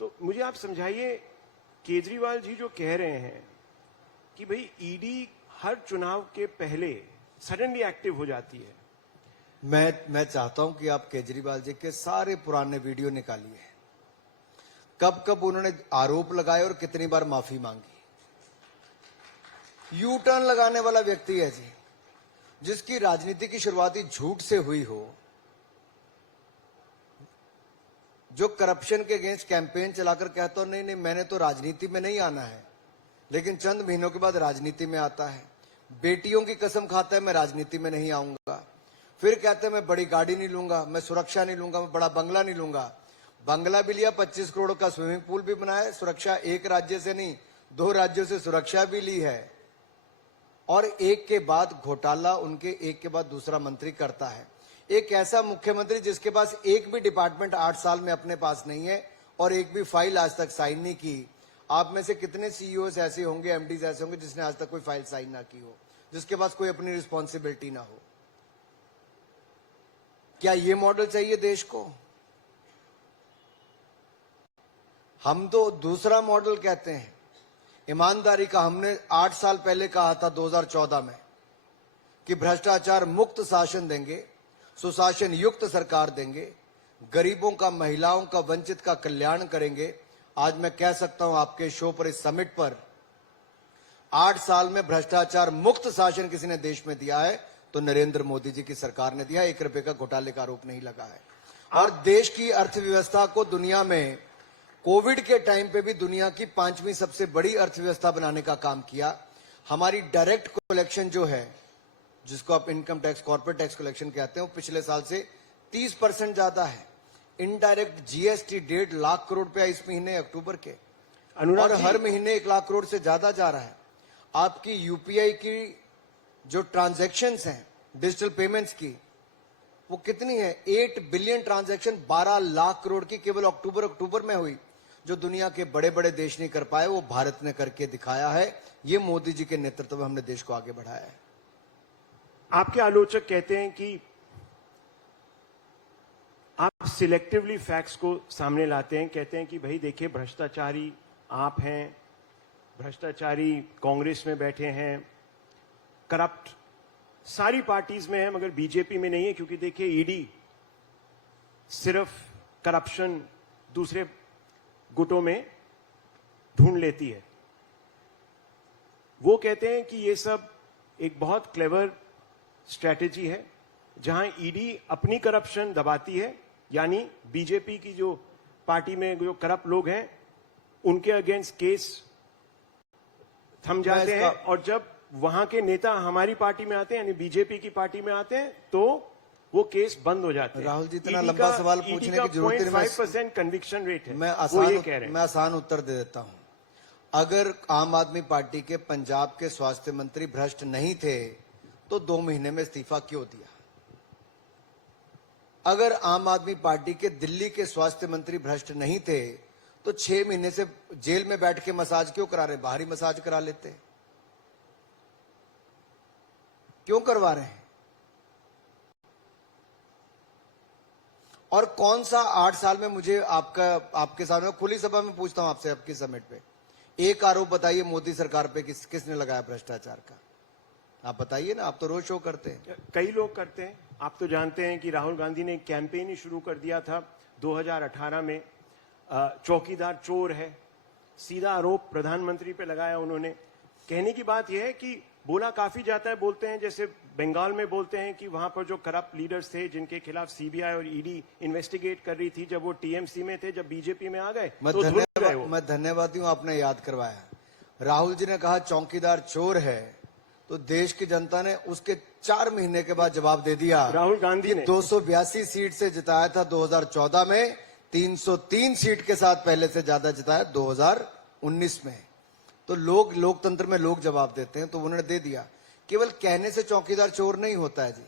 तो मुझे आप समझाइए, केजरीवाल जी जो कह रहे हैं कि भाई ईडी हर चुनाव के पहले सडनली एक्टिव हो जाती है। मैं चाहता हूं कि आप केजरीवाल जी के सारे पुराने वीडियो निकालिए, कब कब उन्होंने आरोप लगाए और कितनी बार माफी मांगी। यू टर्न लगाने वाला व्यक्ति है जी, जिसकी राजनीति की शुरुआत ही झूठ से हुई हो, जो करप्शन के अगेंस्ट कैंपेन चलाकर कहता हो नहीं नहीं मैंने तो राजनीति में नहीं आना है, लेकिन चंद महीनों के बाद राजनीति में आता है। बेटियों की कसम खाता है मैं राजनीति में नहीं आऊंगा, फिर कहते हैं मैं बड़ी गाड़ी नहीं लूंगा, मैं सुरक्षा नहीं लूंगा, मैं बड़ा बंगला नहीं लूंगा। बंगला भी लिया, 25 करोड़ का स्विमिंग पूल भी बनाया, सुरक्षा एक राज्य से नहीं 2 राज्यों से सुरक्षा भी ली है, और एक के बाद घोटाला उनके एक के बाद दूसरा मंत्री करता है। एक ऐसा मुख्यमंत्री जिसके पास एक भी डिपार्टमेंट 8 साल में अपने पास नहीं है और एक भी फाइल आज तक साइन नहीं की। आप में से कितने सीईओ ऐसे होंगे, एमडीज ऐसे होंगे जिसने आज तक कोई फाइल साइन ना की हो, जिसके पास कोई अपनी रिस्पॉन्सिबिलिटी ना हो? क्या ये मॉडल चाहिए देश को? हम तो दूसरा मॉडल कहते हैं, ईमानदारी का। हमने 8 साल पहले कहा था 2014 में कि भ्रष्टाचार मुक्त शासन देंगे, सुशासन युक्त सरकार देंगे, गरीबों का, महिलाओं का, वंचित का कल्याण करेंगे। आज मैं कह सकता हूं आपके शो पर, इस समिट पर, 8 साल में भ्रष्टाचार मुक्त शासन किसी ने देश में दिया है तो नरेंद्र मोदी जी की सरकार ने दिया। 1 रुपए का घोटाले का आरोप नहीं लगा है। और देश की अर्थव्यवस्था को दुनिया में कोविड के टाइम पे भी दुनिया की 5वीं सबसे बड़ी अर्थव्यवस्था बनाने का काम किया। हमारी डायरेक्ट कलेक्शन जो है, जिसको आप income tax, corporate tax collection कहते हैं, वो पिछले साल से 30% ज्यादा है। इनडायरेक्ट जीएसटी 1.5 लाख करोड़ रुपया इस महीने अक्टूबर के, और हर महीने 1 लाख करोड़ से ज्यादा जा रहा है। आपकी यूपीआई की जो ट्रांजैक्शंस हैं डिजिटल पेमेंट्स की, वो कितनी है? 8 बिलियन ट्रांजैक्शन 12 लाख करोड़ की केवल अक्टूबर में हुई। जो दुनिया के बड़े बड़े देश नहीं कर पाए वो भारत ने करके दिखाया है। ये मोदी जी के नेतृत्व में हमने देश को आगे बढ़ाया है। आपके आलोचक कहते हैं कि आप सिलेक्टिवली फैक्ट्स को सामने लाते हैं, कहते हैं कि भाई देखिए भ्रष्टाचारी आप हैं, भ्रष्टाचारी कांग्रेस में बैठे हैं, करप्ट सारी पार्टीज में है मगर बीजेपी में नहीं है, क्योंकि देखिए ईडी सिर्फ करप्शन दूसरे गुटों में ढूंढ लेती है। वो कहते हैं कि ये सब एक बहुत क्लेवर स्ट्रैटेजी है, जहां ईडी अपनी करप्शन दबाती है, यानी बीजेपी की जो पार्टी में जो करप्ट लोग हैं उनके अगेंस्ट केस थम जाते हैं, और जब वहां के नेता हमारी पार्टी में आते हैं यानी बीजेपी की पार्टी में आते हैं तो वो केस बंद हो जाते हैं। राहुल जी, इतना लंबा सवाल पूछने की जरूरत नहीं। 5% कन्विक्शन रेट है। मैं आसान उत्तर दे देता हूं। अगर आम आदमी पार्टी के पंजाब के स्वास्थ्य मंत्री भ्रष्ट नहीं थे तो 2 महीने में इस्तीफा क्यों दिया? अगर आम आदमी पार्टी के दिल्ली के स्वास्थ्य मंत्री भ्रष्ट नहीं थे तो 6 महीने से जेल में बैठ के मसाज क्यों करा रहे? बाहरी मसाज करा लेते। क्यों करवा रहे हैं? और कौन सा 8 साल में, मुझे आपके सामने खुली सभा में पूछता हूं आपसे, आपकी समिट पे एक आरोप बताइए मोदी सरकार पे किसने लगाया भ्रष्टाचार का? आप बताइए ना, आप तो रोज शो करते हैं। कई लोग करते हैं। आप तो जानते हैं कि राहुल गांधी ने एक कैंपेन ही शुरू कर दिया था 2018 में, चौकीदार चोर है, सीधा आरोप प्रधानमंत्री पे लगाया उन्होंने। कहने की बात यह है कि बोला काफी जाता है, बोलते हैं जैसे बंगाल में बोलते हैं कि वहां पर जो करप्ट लीडर्स थे जिनके खिलाफ सीबीआई और ईडी इन्वेस्टिगेट कर रही थी, जब वो टीएमसी में थे, जब बीजेपी में आ गए तो मैं धन्यवादी हूं, आपने याद करवाया। राहुल जी ने कहा चौकीदार चोर है, तो देश की जनता ने उसके 4 महीने के बाद जवाब दे दिया। राहुल गांधी ने 282 सीट से जिताया था 2014 में, 303 सीट के साथ पहले से ज्यादा जिताया 2019 में। तो लोकतंत्र में लोग जवाब देते हैं, तो उन्होंने दे दिया। केवल कहने से चौकीदार चोर नहीं होता है जी।